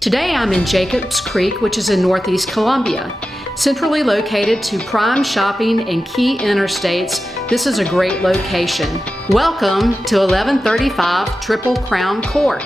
Today I'm in Jacobs Creek, which is in Northeast Columbia. Centrally located to prime shopping and key interstates, this is a great location. Welcome to 1135 Triple Crown Court.